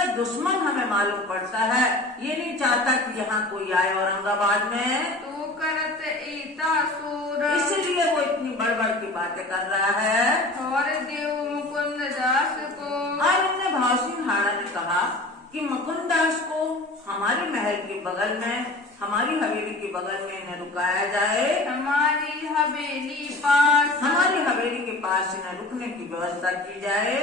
इसका दुश्मन हमें मालूम पड़ता है। ये नहीं चाहता कि यहाँ कोई आए औरंगाबाद में, तू करत ईता सूर, इसलिए वो इतनी बड़ बड़ की बातें कर रहा है। और देव मुकुंद दास को, और इनने भाव सिंह हाड़ा ने कहा कि मुकुंद दास को हमारे महल के बगल में, हमारी हवेली के बगल में इन्हें रुकाया जाए, हमारी हवेली पास, हमारी हवेली के पास इन्हें रुकने की व्यवस्था की जाए।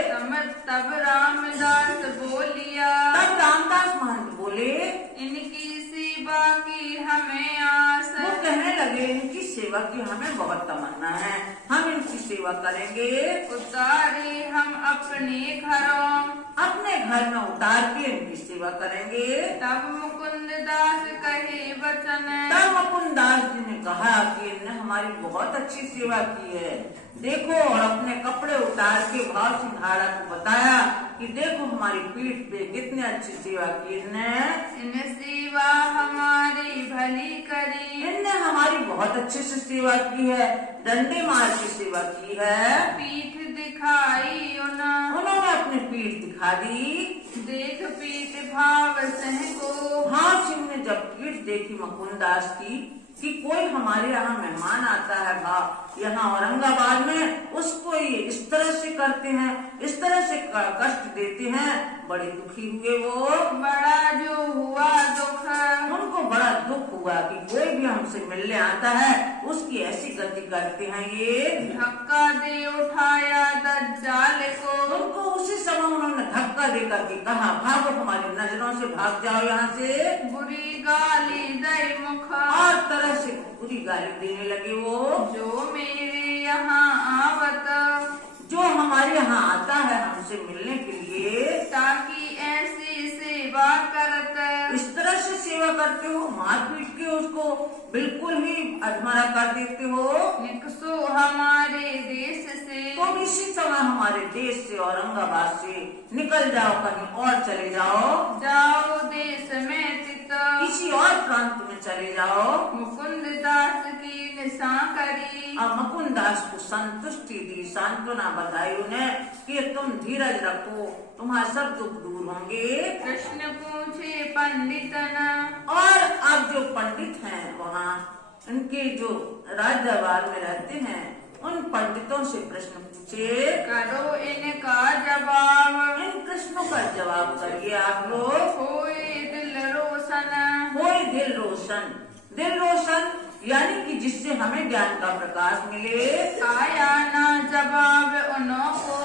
तब रामदास बोलिया, तब रामदास महंत बोले, इनकी सेवा की हमें आस, वो कहने लगे इनकी सेवा की हमें बहुत तमन्ना है, हम इनकी सेवा करेंगे। उतारे हम अपने घरों, अपने घर में उतार के इनकी सेवा करेंगे। तब मुकुंद दास कहे वचन, तब मुकुंद दास जी ने कहा कि इनने हमारी बहुत अच्छी सेवा की है, देखो। और अपने कपड़े उतार के भाव सिंह हाड़ा को बताया कि देखो हमारी पीठ पे कितनी अच्छी सेवा की इनने, इन सेवा हमारी भली करी, इनने हमारी बहुत अच्छे से सेवा की है, डंडे मार की सेवा की है। पीठ दिखाई उन्होंने अपनी पीठ दिखा दी। देख पीठ भाव सह को, भाव सिंह ने जब पीठ देखी मुकुंद दास की कि कोई हमारे यहाँ मेहमान आता है भाव यहाँ औरंगाबाद में, उसको ये इस तरह से करते हैं, इस तरह से कष्ट देते हैं, बड़े दुखी हुए वो। बड़ा जो हुआ दुख, उनको बड़ा दुख हुआ कि कोई भी हमसे मिलने आता है उसकी ऐसी गति करते हैं ये। धक्का दे उठाया दज्जाल को, उनको उसी समय उन्होंने धक्का दे करके कहा भागो, हमारी नजरों से भाग जाओ यहाँ से। बुरी गाली दई मुख, और तरह से बुरी गाली देने लगे वो। जो मेरे यहाँ आवत, जो हमारे यहाँ आता है हमसे मिलने के लिए, ताकि ऐसी सेवा करत, इस तरह से सेवा करते हो, मार पीट के उसको बिल्कुल ही अधमरा कर देते हो। निकसो हमारे देश से, तो इसी समय हमारे देश से, औरंगाबाद से निकल जाओ, कहीं और चले जाओ, जाओ देश में तित, किसी और प्रांत में चले जाओ। मुकुंद दास की निशा करी, और मुकुंद दास को संतुष्टि दी, सांत्वना बताई उन्हें कि तुम धीरज रखो, तुम्हारे सब दुख दूर होंगे। कृष्ण पूछे पंडितन, और अब जो पंडित हैं वहाँ, उनके जो राज दरबार में रहते हैं, उन पंडितों से प्रश्न पूछे, करो इनका जवाब, इन प्रश्नों का जवाब करिए आप लोग। होए दिल रोशन, कोई दिल रोशन, दिल रोशन यानी कि जिससे हमें ज्ञान का प्रकाश मिले। आया ना जवाब उनको,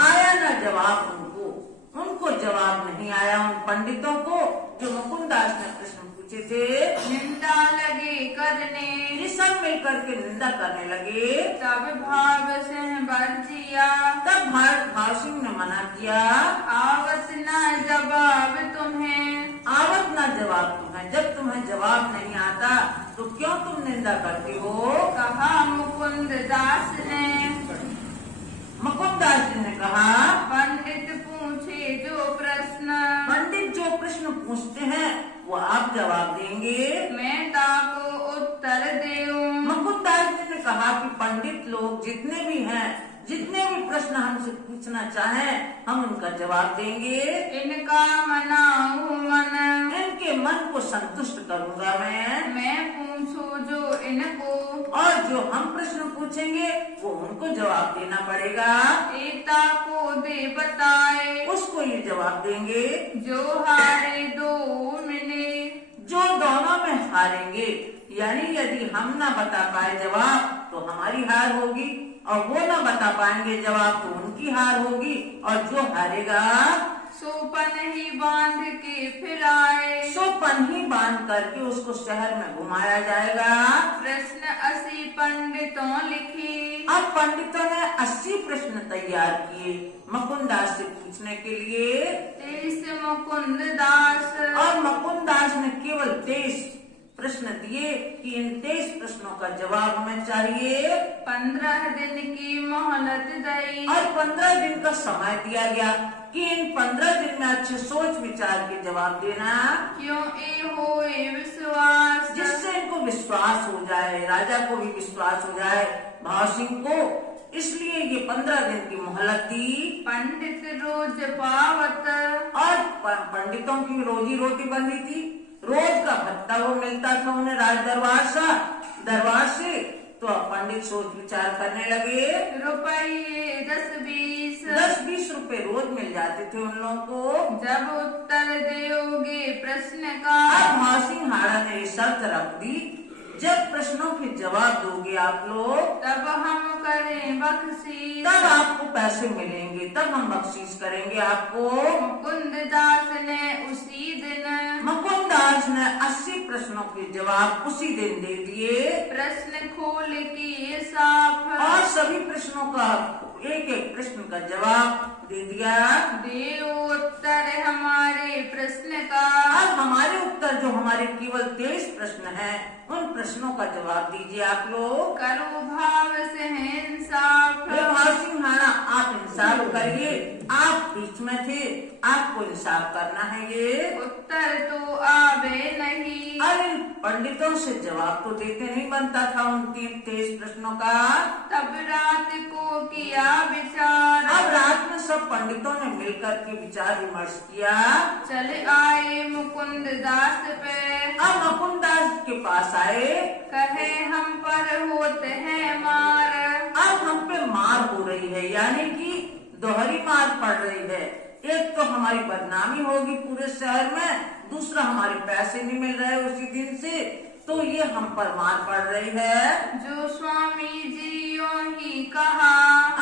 आया ना जवाब उनको, उनको जवाब नहीं आया उन पंडितों को जो मुकुंद दास ने प्रश्न पूछे थे। निंदा लगे करने, ये सब मिलकर के निंदा करने लगे। तब भाव से बरजिया, तब भाव सिंह ने मना किया, आवत ना जवाब तुम्हें, आवत ना जवाब तुम्हें, जब तुम्हें जवाब नहीं आता तो क्यों तुम निंदा करते हो। कहा मुकुंद दास ने, मुकुंद दास जी ने कहा, पंडित पूछे जो प्रश्न, पंडित जो प्रश्न पूछते हैं वो आप जवाब देंगे, मैं ताको उत्तर देऊं। मुकुंद दास जी ने कहा कि पंडित लोग जितने भी हैं, जितने भी प्रश्न हमसे पूछना चाहें हम उनका जवाब देंगे। इनका मनाऊं मन, इनके मन को संतुष्ट करूंगा मैं पूछूं जो इनको, और जो हम प्रश्न पूछेंगे वो उनको जवाब देना पड़ेगा। एकता को दे बताए, उसको ये जवाब देंगे। जो हारे दो मिले, जो दोनों में हारेंगे, यानी यदि हम ना बता पाए जवाब तो हमारी हार होगी, और वो ना बता पाएंगे जवाब तो उनकी हार होगी, और जो हारेगा सोपन ही बांध के फिर आए, सो पन्ही बांध करके उसको शहर में घुमाया जाएगा। प्रश्न 80 पंडितों लिखी, अब पंडितों ने 80 प्रश्न तैयार किए मुकुंद दास से पूछने के लिए। 23 मुकुंद दास, और मुकुंद दास ने केवल 23 प्रश्न दिए कि इन 23 प्रश्नों का जवाब हमें चाहिए। 15 दिन की मोहलत दी, और 15 दिन का समय दिया गया कि इन 15 दिन में अच्छे सोच विचार के जवाब देना, क्यों ए होए विश्वास, जिससे इनको विश्वास हो जाए, राजा को भी विश्वास हो जाए भाव सिंह को। इसलिए ये 15 दिन की मोहलत दी। पंडित रोज पावत। और पंडितों की रोजी रोटी बंधी थी, रोज का भत्ता वो मिलता था उन्हें राज दरबार से। तो अब पंडित सोच विचार करने लगे, रुपये 10-20 10-20 रुपए रोज मिल जाते थे उन लोगों को। जब उत्तर दोगे प्रश्न का। अब भासिंह हाड़ा ने शर्त रख दी, जब प्रश्नों के जवाब दोगे आप लोग तब हम करें बख्शीश। तब आपको पैसे मिलेंगे, तब हम बख्शीश करेंगे आपको। मुकुंद दास ने उसी दिन मुकुंद दास ने 80 प्रश्नों के जवाब उसी दिन दे दिए प्रश्न खोल किए साफ। और सभी प्रश्नों का एक एक प्रश्न का जवाब दे दिया। दे उत्तर हमारे प्रश्न का। अब हमारे उत्तर जो हमारे केवल 23 प्रश्न हैं, उन प्रश्नों का जवाब दीजिए आप लोग। करो भाव से इंसाफ। भासिंह हाड़ा आप इंसाफ करिए, आप बीच में थे, आपको इंसाफ करना है ये। उत्तर तो आवे नहीं। अरे पंडितों से जवाब तो देते नहीं बनता था उन 23 प्रश्नों का। तब रात को किया विचार। अब रात में सब पंडितों ने मिलकर के विचार विमर्श किया। चले आए मुकुंद दास पे। अब मुकुंद दास के पास आए, कहे हम पर होते हैं मार। अब हम पे मार हो रही है, यानी कि दोहरी मार पड़ रही है। एक तो हमारी बदनामी होगी पूरे शहर में, दूसरा हमारे पैसे नहीं मिल रहे उसी दिन से, तो ये हम पर मार पड़ रही है। जो स्वामी जी यों ही कहा।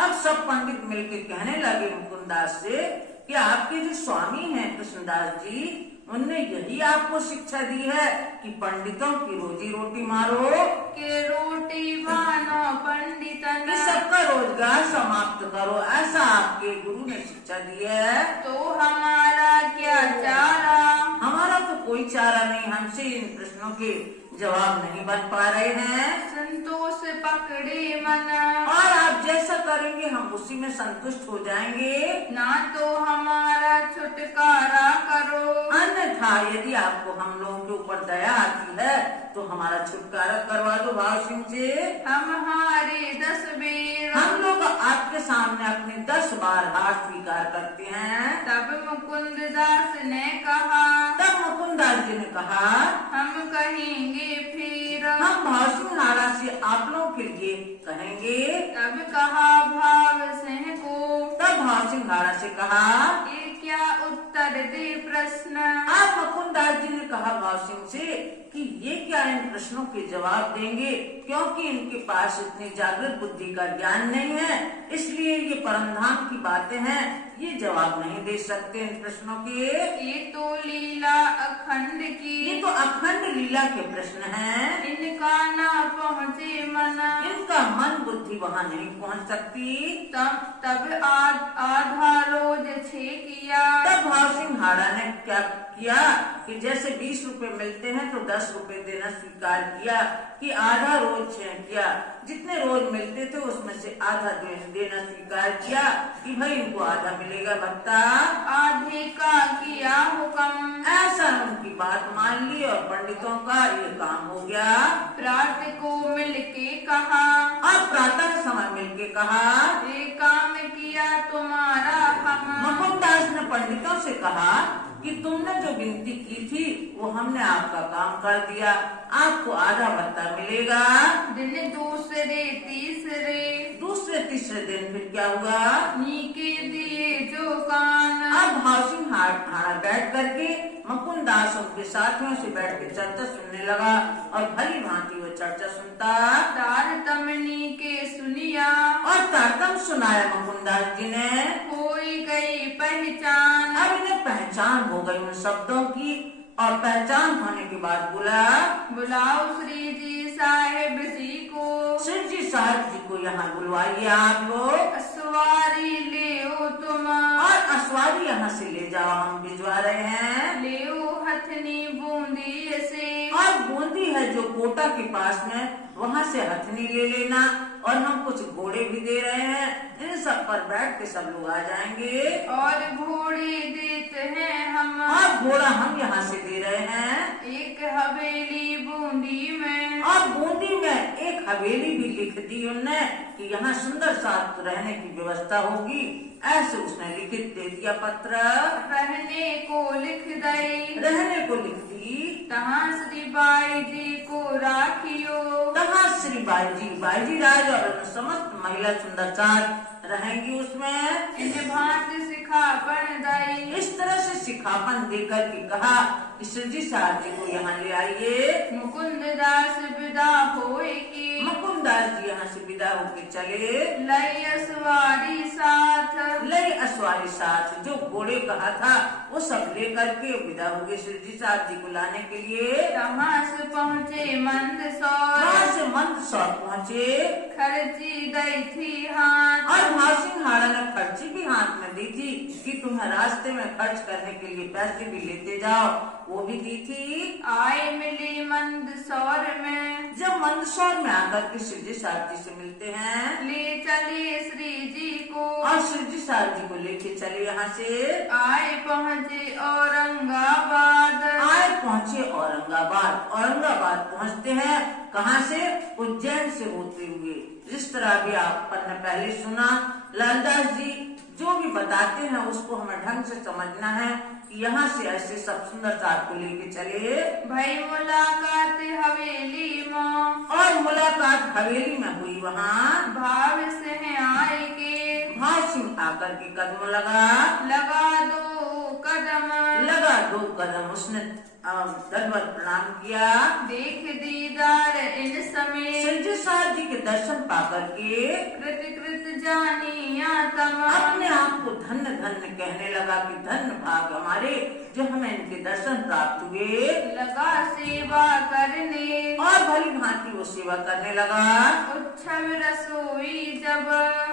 अब सब पंडित मिलकर कहने लगे मुकुंद दास से कि आपके जो स्वामी हैं कृष्णदास जी, उनने यही आपको शिक्षा दी है कि पंडितों की रोजी रोटी मारो, के रोटी बानो पंडितन। कि सबका रोजगार समाप्त करो, ऐसा आपके गुरु ने शिक्षा दी है। तो हमारा क्या चारा। हमारा तो कोई चारा नहीं, हमसे इन प्रश्नों के जवाब नहीं बन पा रहे हैं। संतोष पकड़े मन। और आप जैसा करेंगे हम उसी में संतुष्ट हो जाएंगे। ना तो हमारा छुटकारा करो। अन्यथा यदि आपको हम लोगों के ऊपर दया आती है तो हमारा छुटकारा करवा दो भाव सिंह से। हमारे 10 बेर। हम लोग आपके सामने अपने 10 बार हार स्वीकार करते हैं। तब मुकुंद दास ने कहा। तब मुकुंद दास जी ने कहा, हम कहेंगे फिर। हम भासिंह हाड़ा से आप लोगों के लिए कहेंगे। तब कहा भाव सिंह को। तब भासिंह हाड़ा से कहा, ये क्या उत्तर दे प्रश्न। आप मुकुंद दास जी ने कहा भाव सिंह से कि ये क्या इन प्रश्नों के जवाब देंगे, क्योंकि इनके पास इतनी जागृत बुद्धि का ज्ञान नहीं है, इसलिए ये परमधाम की बातें हैं, ये जवाब नहीं दे सकते इन प्रश्नों के। ये तो लीला अखंड की। ये तो अखंड लीला के प्रश्न हैं। इनका ना पहुँचे मन। इनका मन बुद्धि वहाँ नहीं पहुँच सकती। तब आधा रोज छे किया। तब भाव सिंह हाड़ा ने क्या किया कि जैसे 20 रुपए मिलते हैं तो 10 रुपए देना स्वीकार किया, कि आधा रोज छह किया, जितने रोज मिलते थे उसमें से आधा देना स्वीकार किया कि भाई इनको आधा मिलेगा भत्ता। आधे का किया हुक्म। ऐसा उनकी बात मान ली और पंडितों का ये काम हो गया। प्रात को मिलके कहा। और प्रातः समय मिलके कहा, ये काम किया तुम्हारा हम। मुकुंद दास ने पंडितों से कहा कि तुमने जो विनती की थी वो हमने आपका काम कर दिया, आपको आधा भत्ता मिलेगा। दिन दूसरे तीसरे दिन फिर क्या हुआ, नीके दिए जो कान। अब भासिंह हाड़ा बैठ करके मुकुंद दास उनके साथियों से बैठ के चर्चा सुनने लगा और भली भांति वो चर्चा सुनता। तारतम्य के सुनिया। और तारतम सुनाया मुकुंद दास जी ने। कोई गई पहचान। अब इन्हें पहचान हो गई उन शब्दों की, और पहचान होने के बाद बोला, बुलाओ श्री जी साहेब जी को। श्री जी साहब जी को यहाँ बुलवाइए आप लोग, सवारी ले तुम। और असवारी यहाँ से ले जाओ, हम भिजवा रहे हैं। ले हथनी बूंदी से। और बूंदी है जो कोटा के पास में, वहाँ से हथनी ले लेना, और हम कुछ घोड़े भी दे रहे हैं, इन सब पर बैठ के सब लोग आ जाएंगे। और घोड़े देते हैं हम। और घोड़ा हम यहाँ से दे रहे हैं। एक हवेली बूंदी में। और बूंदी में एक हवेली भी लिख दी उनने कि यहाँ सुंदर साथ रहने की व्यवस्था होगी, ऐसे उसने लिखित दे दिया पत्र। रहने को लिख दई, रहने को लिख दी। तहाँ श्री बाई जी को राखियो। तहाँ श्री बाई जी राज और समस्त महिला सुंदरचार रहेंगी उसमें। इन भांति सिखापन दई, इस तरह से सिखापन देकर के कहा कि श्री साहब जी को यहाँ ले आइए। मुकुंद दास विदा होए की, मुकुंद दास जी यहाँ से विदा होके चले। लई असवारी साथ, लई असवारी साथ, जो घोड़े कहा था वो सब लेकर के विदा हो गए श्री साहब जी को लाने के लिए। तहाँ से पहुँचे मंदसौर, वहाँ से मंदसौर पहुँचे। खर्ची दई थी हाथ, और भासिंहाड़ा ने खर्ची भी हाथ में दी थी कि तुम्हें रास्ते में खर्च करने के लिए पैसे भी लेते जाओ, वो भी दी थी। आए मिली मंदसौर में, जब मंदसौर में आकर के श्री जी साहब जी से मिलते हैं, ले चले श्री जी को, और श्री जी साहब जी को लेके चले यहाँ से। आए पहुँचे औरंगाबाद, आए पहुँचे औरंगाबाद। औरंगाबाद पहुँचते हैं कहाँ से? उज्जैन से होते हुए। जिस तरह भी अपन ने पहले सुना, लालदास जी जो भी बताते हैं उसको हमें ढंग से समझना है कि यहाँ से ऐसे सब सुंदर साहब को लेके चले। भाई मुलाकात हवेली में, और मुलाकात हवेली में हुई। वहाँ भाव से आए के, भाव सिंह आकर के कदम लगा। लगा दो कदम, लगा 2 कदम। उसने दंडवत प्रणाम किया। देख दीदार इन समय, श्री जी साहब जी के दर्शन पाकर के कृत कृत जानिया तम, अपने आप को धन्य धन्य कहने लगा कि धन्य भाग हमारे जो हमें इनके दर्शन प्राप्त हुए। लगा सेवा करने, और भली भांति वो सेवा करने लगा। उच्छव रसोई जब,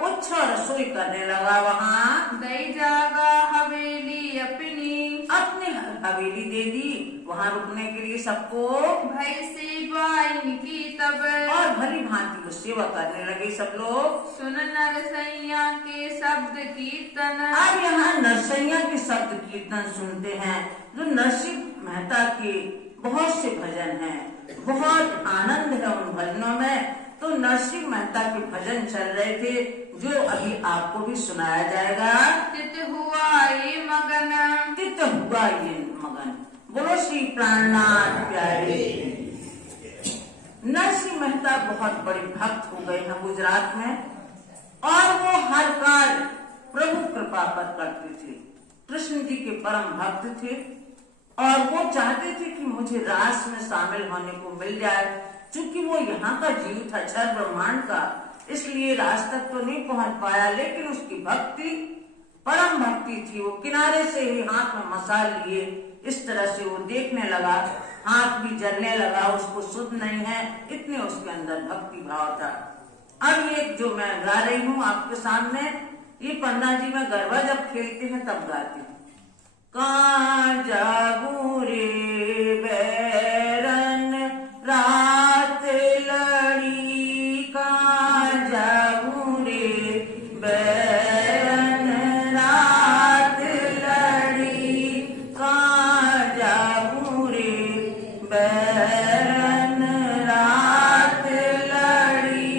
उच्छा रसोई करने लगा। वहाँ दई जागा हवेली अपनी, अपनी हवेली दे दी वहाँ रुकने के लिए सबको। भई सेवा इनकी तब, और भली भांति वो सेवा करने लगे सब लोग। सुन नरसैया के शब्द कीर्तन, अब यहाँ नरसैया के शब्द कीर्तन सुनते हैं। जो नरसिंह मेहता के बहुत से भजन हैं, बहुत आनंद है उन भजनों में। तो नरसिंह मेहता के भजन चल रहे थे जो अभी आपको भी सुनाया जाएगा। चित हुआ ये मगन, चित हुआ ये मगन। बोलो श्री प्राणनाथ प्यारे। नरसिंह मेहता बहुत बड़े भक्त हो गए हैं गुजरात में, और वो हर कार्य प्रभु कृपा पर करते थे। कृष्ण जी के परम भक्त थे, और वो चाहते थे कि मुझे रास में शामिल होने को मिल जाए। चूंकि वो यहाँ का जीव था, क्षर ब्रह्मांड का, इसलिए रास तक तो नहीं पहुंच पाया। लेकिन उसकी भक्ति परम भक्ति थी। वो किनारे से ही हाथ में मसाल लिए इस तरह से वो देखने लगा, हाथ भी जलने लगा, उसको सुध नहीं है, इतने उसके अंदर भक्ति भाव था। अब ये जो मैं गा रही हूँ आपके सामने, ये पन्ना जी में गरबा जब खेलते हैं तब गाते हैं। कहाँ जाऊं रे बैरन रात लड़ी, कहाँ जाऊं रे बैरन रात लड़ी, कहाँ जाऊं रे बैरन रात लड़ी।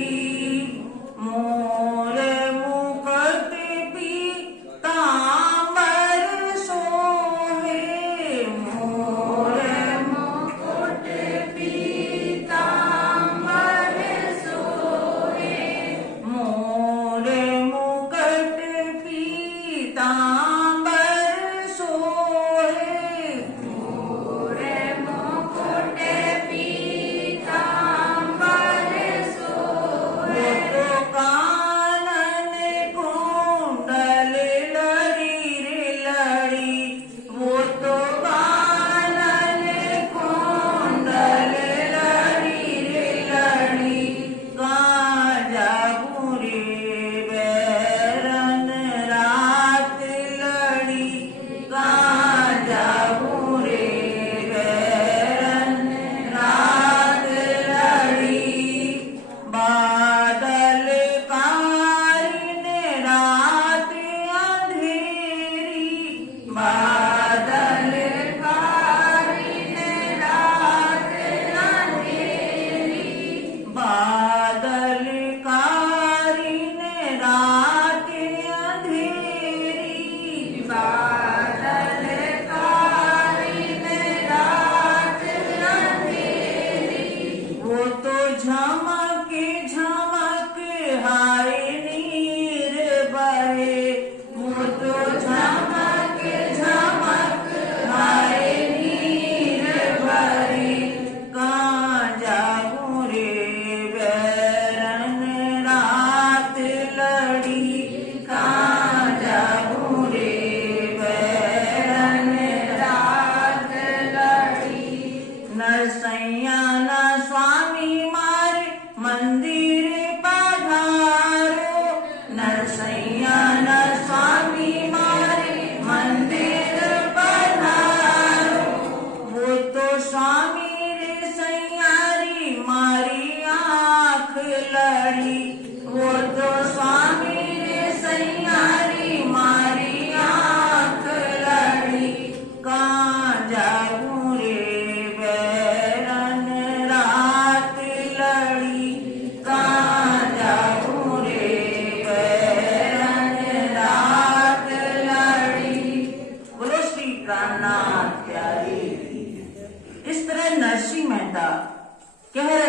मोर मुकुट पीतांबर सोहे, मोर मुकुट पीतांबर सोहे, मोर मुकुट पीतांबर सोहे, मोर मुकुट पीतांबर सोहे। तो कानन कुंडल लड़ी रे लड़ी, वो तो कानन कुंडल लड़ी रे लड़ी, कहाँ जाऊं रे बैरन रात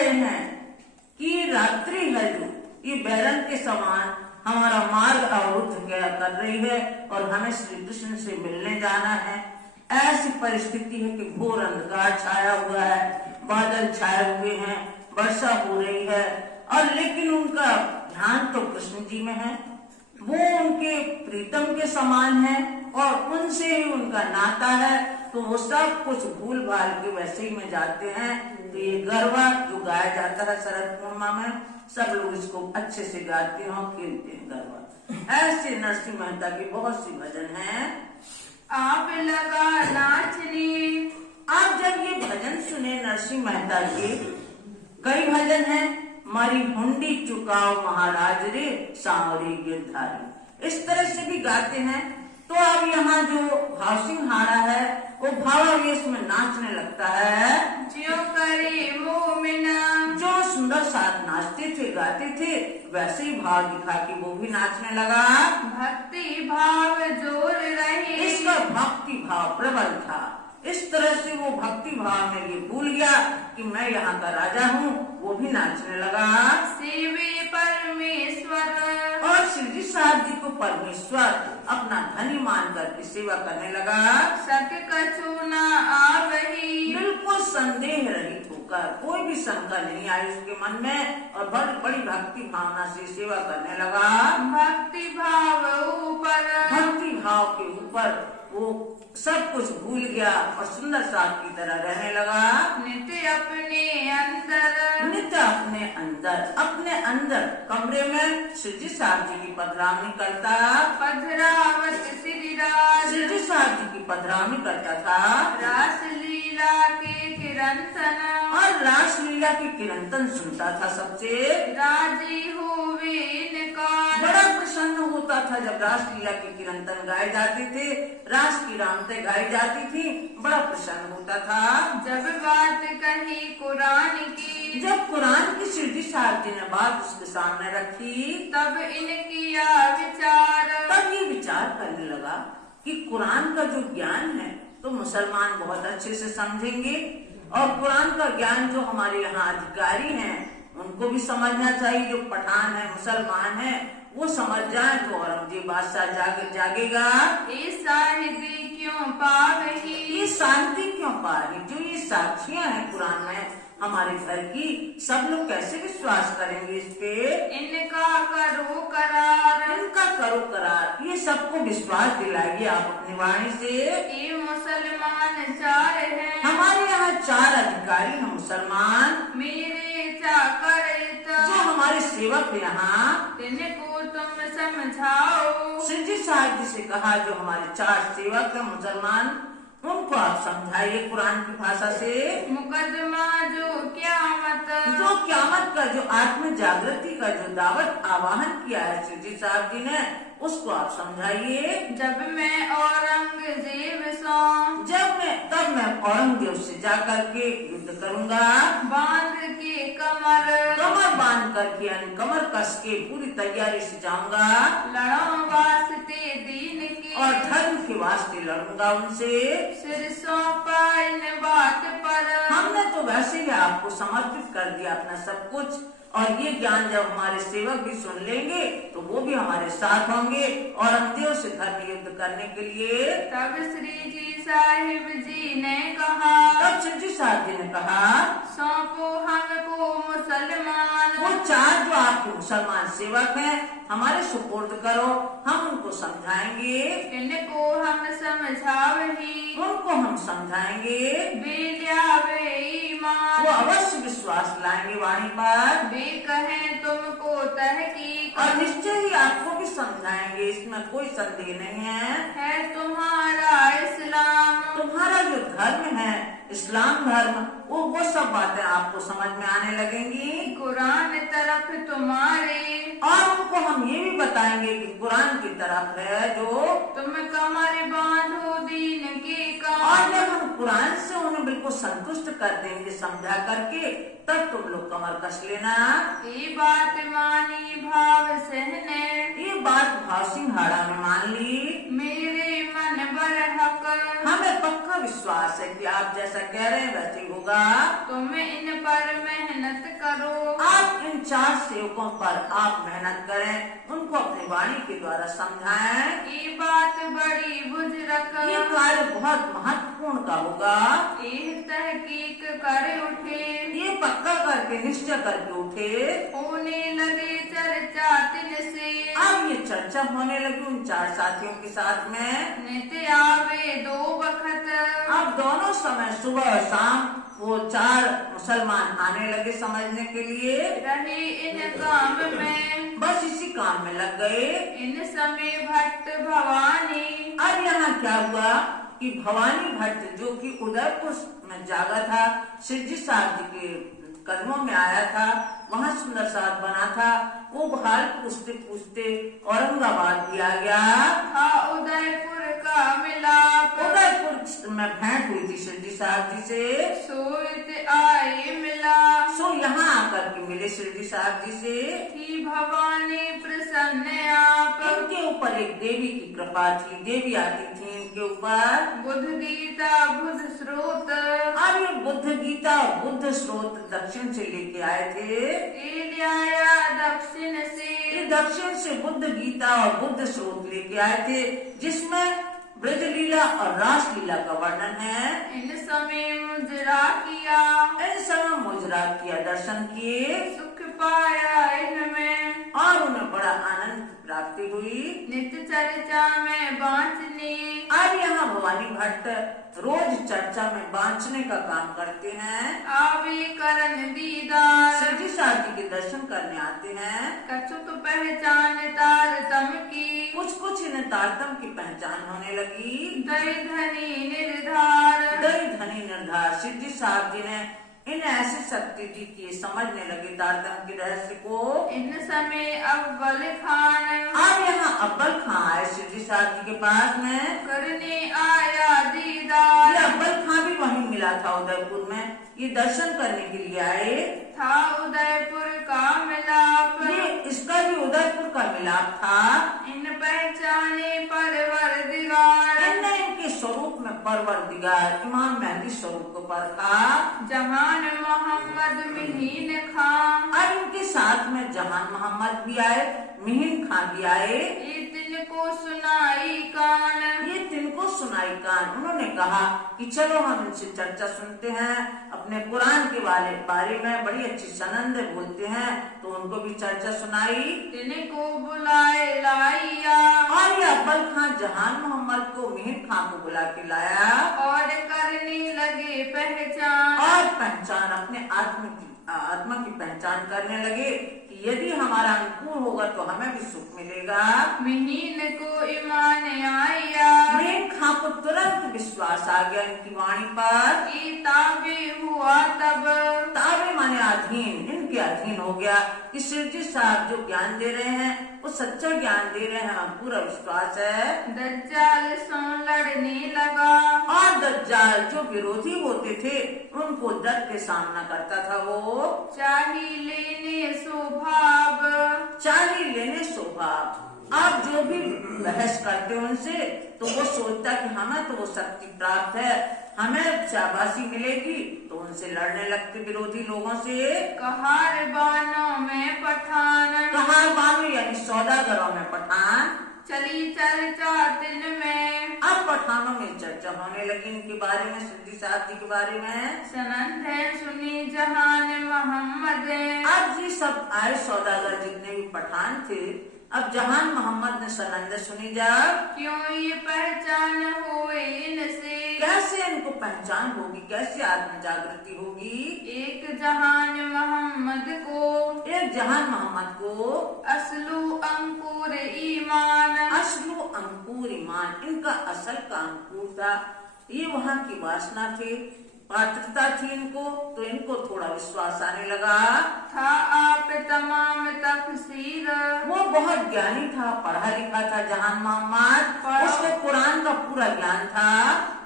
रहे हैं कि रात्रि है जो ये बैरन के समान हमारा मार्ग अवरुद्ध कर रही है और हमें श्री कृष्ण से मिलने जाना है। ऐसी परिस्थिति है कि घोर अंधकार छाया हुआ है, बादल छाए हुए हैं, वर्षा हो रही है, और लेकिन उनका ध्यान तो कृष्ण जी में है। वो उनके प्रीतम के समान है और उनसे ही उनका नाता है, तो वो सब कुछ भूल भाल के वैसे ही में जाते हैं। तो ये गरबा जो गाया जाता है शरद पूर्णिमा में, सब लोग इसको अच्छे से गाते हैं और खेलते हैं गरबा। ऐसे नरसिंह मेहता की बहुत सी भजन हैं। आप लगा नाचने, आप जब ये भजन सुने नरसिंह मेहता के, कई भजन हैं। मारी हुंडी चुकाओ महाराज रे सांवरी गिरधारी, इस तरह से भी गाते हैं। तो अब यहाँ जो भाव सिंहाड़ा है वो भावावेश में नाचने लगता है। ज्यों करे मोमिना, जो सुंदर साथ नाचते थे गाते थे वैसे ही भाव दिखा के वो भी नाचने लगा। भक्ति भाव जोर रहे, इसका भक्ति भाव प्रबल था। इस तरह से वो भक्ति भाव में ये भूल गया कि मैं यहाँ का राजा हूँ, वो भी नाचने लगा। सेवे परमेश्वर, और श्री साहब जी को परमेश्वर अपना धनी मान करके सेवा करने लगा। सक कछु न आवही, बिल्कुल संदेह रहित होकर, कोई भी शंका नहीं आई उसके मन में, और बड़ी बड़ी भक्ति भावना से सेवा करने लगा। भक्ति भाव ऊपर, भक्ति भाव के ऊपर वो सब कुछ भूल गया और सुंदर साथ की तरह रहने लगा। नित्य अपने अंदर, नित्य अपने अंदर कमरे में श्री जी साहब जी की पधरावनी करता। पधरावत श्री राज, श्री जी साहब जी की पधरावनी करता था। रास लीला के किरंतन, और रास लीला की किरंतन सुनता था सबसे। राजी हुए इनकार, बड़ा प्रसन्न होता था जब रास लीला की किरंतन गाए जाते थे, रास की रामते गाई जाती थी, बड़ा प्रसन्न होता था। जब बात कही कुरान की, जब कुरान की श्री जी साहब जी ने बात उसके सामने रखी, तब इनकी विचार, तब ये विचार करने लगा कि कुरान का जो ज्ञान है तो मुसलमान बहुत अच्छे से समझेंगे, और कुरान का ज्ञान जो हमारे यहाँ अधिकारी हैं उनको भी समझना चाहिए। जो पठान है, मुसलमान है, वो समझ जाए तो औरंगजेब बादशाह जागेगा। ये शाहिदी क्यों पावही, ये शांति क्यों पा रही? जो ये साक्षियां हैं कुरान में हमारे घर की, सब लोग कैसे विश्वास करेंगे इस पे? इनका करो करार, इनका करो करार, ये सबको विश्वास दिलाइए आप अपनी वाणी से। ये मुसलमान चार हैं, हमारे यहाँ 4 अधिकारी हैं मुसलमान, मेरे चाकर जो हमारे सेवक यहाँ। इनको तुम समझाओ, श्री जी साहब जी से कहा जो हमारे 4 सेवक हैं मुसलमान, उनको आप समझाइए कुरान की भाषा से। मुकदमा जो क्यामत का जो आत्म जागृति का जो दावत आवाहन किया है श्री जी साहब जी ने, उसको आप समझाइए। जब मैं औरंगजेब से, तब मैं औरंगजेब से जाकर के युद्ध करूंगा। बांध के कमर बांध करके यानी कमर कस के पूरी तैयारी से जाऊंगा, लड़ो वास्ते दीन की, और धर्म के वास्ते लड़ूंगा उनसे। सिर सौंपा इन बात पर, हमने तो वैसे ही आपको समर्पित कर दिया अपना सब कुछ, और ये ज्ञान जब हमारे सेवक भी सुन लेंगे तो वो भी हमारे साथ होंगे औरंगजेब से धर्म युद्ध करने के लिए। तब श्री जी साहिब जी ने कहा, तब श्री जी साहब जी ने कहा, सौंपो हमको मुसलमान, वो 4 जो आपके मुसलमान सेवक हैं हमारे सुपुर्द करो, हम उनको समझाएंगे। इनको हम समझावही, उनको हम समझाएंगे, बेलियावे ईमान, वो अवश्य विश्वास लाएंगे वाणी पर। वे कहें तुमको तहकीक, और निश्चय ही आपको भी समझाएंगे, इसमें कोई संदेह नहीं है। तुम्हारा इस्लाम, तुम्हारा जो धर्म है इस्लाम धर्म, वो सब बातें आपको समझ में आने लगेंगी। कुरान तरफ तुम्हारे, और उनको हम ये भी बताएंगे कि कुरान की तरफ है जो तुम कमर बांधो दीन के और काम, जब हम कुरान से उन्हें बिल्कुल संतुष्ट कर देंगे समझा करके, तब तुम लोग कमर कस लेना। ये बात मानी भाव सहने, ये बात भाव सिंहाड़ा में मान ली। मेरे मन बर हक, हमें पक्का विश्वास है कि आप जैसा कह रहे हैं वैसे ही होगा। तुम इन पर मेहनत करो। आप इन 4 सेवकों पर आप मेहनत करें, उनको अपनी वाणी के द्वारा समझाएं। ये बात बड़ी बुजुर्ग, ये कार्य बहुत महत्वपूर्ण का होगा। ये तहकीक कर उठे, ये पक्का करके निश्चय करके उठे। होने लगे चर्चा तिन से। अब ये चर्चा होने लगी उन 4 साथियों के साथ में। नित्य आवे 2 वक्त, अब दोनों समय सुबह और शाम वो 4 मुसलमान आने लगे समझने के लिए। रहे इन काम में, बस इसी काम में लग गए। इन समय भट्ट भवानी। अब यहाँ क्या हुआ कि भवानी भट्ट जो कि उदयपुर में जागा था, शिव जी साहब जी के कदमों में आया था, वहाँ सुंदर साथ बना था, वो हाल पूछते पूछते औरंगाबाद भी आ गया। हाँ उदयपुर का मिलाप, उदयपुर में भेंट हुई थी शिव जी साहब जी से। सोइत आए मिला। सो यहाँ आकर के मिले शिव जी साहब जी से। थी भवानी प्रसन्न आप, इनके ऊपर एक देवी की कृपा थी, देवी आती थी इनके ऊपर। बुध गीता बुध स्रोत, अब ये बुद्ध गीता बुद्ध स्रोत दक्षिण से लेके आए थे। ये आया दक्षिण से। ये दक्षिण से बुद्ध गीता और बुद्ध स्रोत लेके आए थे, जिसमें ब्रज लीला और रास लीला का वर्णन है। इन समय मुजरा किया, इन समय मुजरा किया, दर्शन किए सुख पाया इनमें। और उन्हें बड़ा आनंद प्राप्ति हुई। नित्य चर्चा में बांचने, अब यहाँ भवानी भट्ट रोज चर्चा में बांचने का काम करते हैं। आवे करन दीदार, शिव जी साहब जी के दर्शन करने आते हैं। कछुक पहचान तारतम की, कुछ कुछ इन्हें तारतम की पहचान होने लगी। दई धनी निर्धार, दई धनी निर्धार, शिव जी साहब जी ने इन्हें ऐसी शक्ति दी कि समझने लगे तारतम के रहस्य को। इन समय अव्वल खान, अब यहाँ अब्बल खां आए शिव जी साहब जी के पास में। करने आया दीदार। ये अब्बल खां भी वहीं मिला था उदयपुर में, ये दर्शन करने के लिए आए। था उदयपुर का मिलाप, ये इसका भी उदयपुर का मिलाप था। इन पहचाने परवर दिगार। इनने इनके स्वरूप में परवरदिगार इमाम मेहदी स्वरूप को परखा। जहान मोहम्मद मिहीन खां, अब इनके साथ में जहान मोहम्मद भी आए, मिहीन खां भी आए। ये तिनको सुनाई कान। ये तिनको सुनाई कान, उन्होंने कहा कि चलो हम इनसे चर्चा सुनते हैं, अपने कुरान के बारे में बड़ी अच्छी सनंद बोलते हैं, तो उनको भी चर्चा सुनाई। तिनको बुलाए लाइया, और ये अब्बल खां जहान मोहम्मद को मिहीन खां को बुला के लाया और करने लगे पहचान। और पहचान अपने आत्मा की पहचान करने लगे कि यदि हमारा अनुकूल होगा तो हमें भी सुख मिलेगा। मिहीन को ईमान आया, मिहीन खां को तुरंत विश्वास आ गया इनकी वाणी पर। ये ताबे हुआ तब, ताबे माने अधीन, इनके अधीन हो गया कि शिव जी साहब जो ज्ञान दे रहे हैं वो सच्चा ज्ञान दे रहे हैं, हमें पूरा विश्वास है। दज्जाल सो लड़ने लगा, और दज्जाल जो विरोधी होते थे उनको डट के सामना करता था। वो चाही लेने स्वभाव, चाली लेने स्वभाव। आप जो भी बहस करते हो उनसे तो वो सोचता कि हमें तो वो शक्ति प्राप्त है, हमें शाबाशी मिलेगी, तो उनसे लड़ने लगते विरोधी लोगों से। कहार बानों में पठान, कहार बानों यानी सौदागरों में पठान। चली चर्चा दिन में, अब पठानों में चर्चा होने लगी इनके बारे में, शिव जी साहब जी के बारे में। सनंद है सुनी जहान मोहम्मद। अब ये सब आए सौदागर जितने भी पठान थे, अब जहान मोहम्मद ने सनंद सुनी जब, क्यों ये पहचान हुए इनसे, कैसे इनको पहचान होगी, कैसे आत्म जागृति होगी। एक जहान मोहम्मद को, एक जहान मोहम्मद को असलू अंकुर ईमान, असलू अंकुर ईमान, इनका असल का अंकुर था। ये वहाँ की वासना थी, पात्रता थी इनको, तो इनको थोड़ा विश्वास आने लगा। था आप तमाम तफसीर, वो बहुत ज्ञानी था, पढ़ा लिखा था जहान मोहम्मद, उसको कुरान का पूरा ज्ञान था।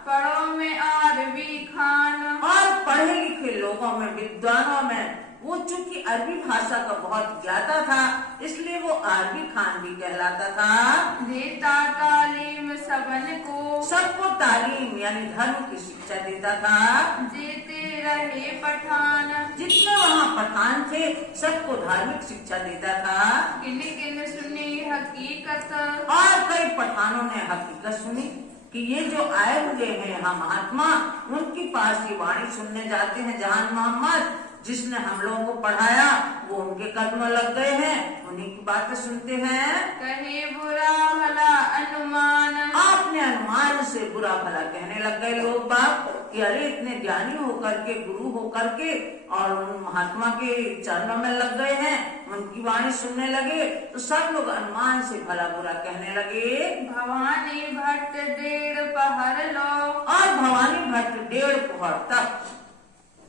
पढ़ो में अरबी खान, और पढ़े लिखे लोगों में, विद्वानों में वो चूंकि अरबी भाषा का बहुत ज्ञाता था, इसलिए वो अरबी खान भी कहलाता था। देता तालीम सबन को, सबको तालीम यानी धर्म की शिक्षा देता था। जीते रहे पठान, जितने वहाँ पठान थे सबको धार्मिक शिक्षा देता था। किन किन सुनी हकीकत, और कई पठानों ने हकीकत सुनी कि ये जो आए हुए हैं हम महात्मा, उनके पास ये वाणी सुनने जाते हैं। जहान मोहम्मद जिसने हम लोगों को पढ़ाया वो उनके कदम में लग गए हैं, उन्हीं की बातें सुनते हैं। कहे बुरा भला अनुमान, आपने अनुमान से बुरा भला कहने लग गए लोग बाप कि अरे इतने ज्ञानी होकर के, गुरु होकर के और उन महात्मा के चरणों में लग गए हैं, उनकी वाणी सुनने लगे तो सब लोग अनुमान से भला बुरा कहने लगे। भवानी भट्ट 1.5 पहर लो, और भवानी भट्ट 1.5 पहर तक,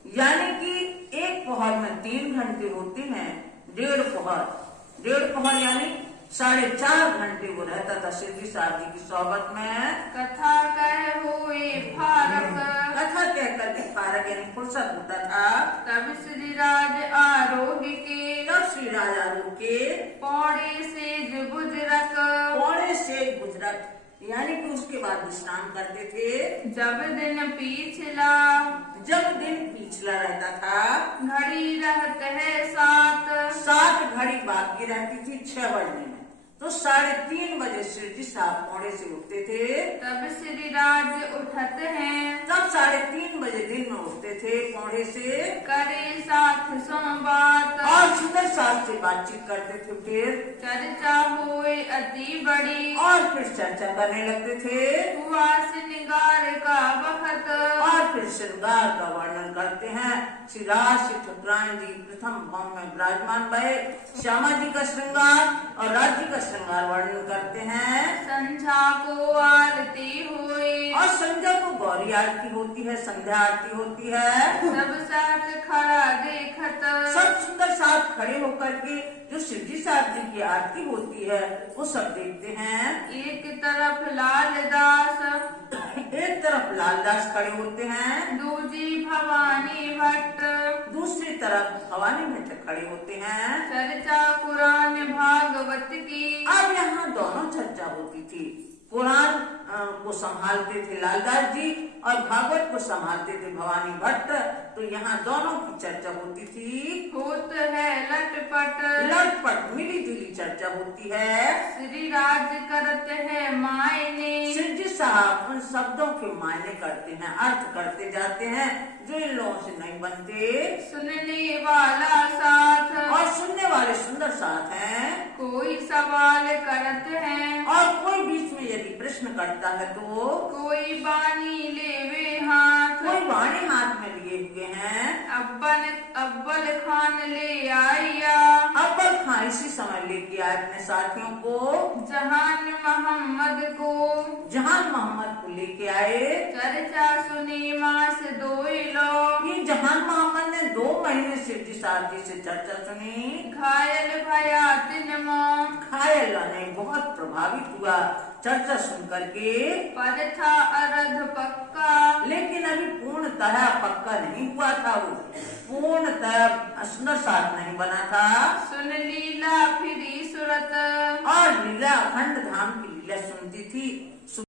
यानी कि एक पहर में 3 घंटे होते हैं, 1.5 पहर यानी 4.5 घंटे वो रहता था सिद्धि साहब जी की सोहबत में। कथा कह हुए फारक, कथा कह करके फारक यानी फुर्सत होता था। तब श्री राज आरोही के, तब श्री राजा के पौड़े से बुजरक, पौड़े से गुजरत यानी कि उसके बाद विश्राम करते थे। जब दिन पिछला, जब दिन पिछला रहता था, घड़ी रहत है 7, घड़ी बाकी रहती थी 6 बजने में, तो 3:30 बजे श्री जी साहब पौड़े से उठते थे। तब श्री राज उठत हैं, तब 3:30 बजे दिन में उठते थे पौड़े से, करे साथ संवाद, और सुंदर साहब से बातचीत करते थे। फिर चर्चा होए अति बड़ी, और फिर चर्चा करने लगते थे। हुआ श्रृंगार का वक्त, और फिर श्रृंगार का वर्णन करते हैं। श्री राज श्री ठकुराइन जी प्रथम भवन में विराजमान भये, श्यामा जी का श्रृंगार और राज्य का श्रृंगार वर्णन करते हैं। संध्या को आरती हुई, और संध्या को गौरी आरती होती है, संध्या आरती होती है। सब साथ खड़ा देखत, सब सुंदर साथ खड़े होकर के जो सिद्धि साहब जी की आरती होती है वो सब देखते हैं। एक तरफ लालदास, एक तरफ लालदास खड़े होते हैं, दूजी भवानी भट्ट, दूसरी तरफ भवानी भट्ट खड़े होते हैं। चर्चा पुराण भागवत की, अब यहाँ दोनों चर्चा होती थी। पुराण को संभालते थे लालदास जी और भागवत को संभालते थे भवानी भट्ट, तो यहाँ दोनों की चर्चा होती थी। होत है लटपट, लटपट मिली जुली चर्चा होती है। श्री राज करत है मायने, सिद्धि साहब उन शब्दों के मायने करते हैं, अर्थ करते जाते हैं जो इन लोगों से नहीं बनते। सुनने वाला साथ, और सुनने वाले सुंदर साथ हैं। कोई सवाल करत है, और कोई बीच में यदि प्रश्न करता है तो कोई बानी लेवे हाथ, कोई वाणी हाथ में लिए हुए हैं। अव्वल खान ले आया, अव्वल खान इसी समय लेके आए अपने साथियों को, जहान मोहम्मद को, जहान मोहम्मद को लेके आए। चर्चा सुनी मास 2 लो, ये जहान मोहम्मद ने 2 महीने सिद्धि साहब जी से चर्चा सुनी। घायल भया 3 मों, घायल ने बहुत प्रभावित हुआ चर्चा सुन करके, पर था अर्ध पक्का, लेकिन अभी पूर्णतः पक्का नहीं हुआ था, वो पूर्णतः सुंदर साथ नहीं बना था। सुन लीला फिरी सूरत, और लीला अखंड धाम की लीला सुनती थी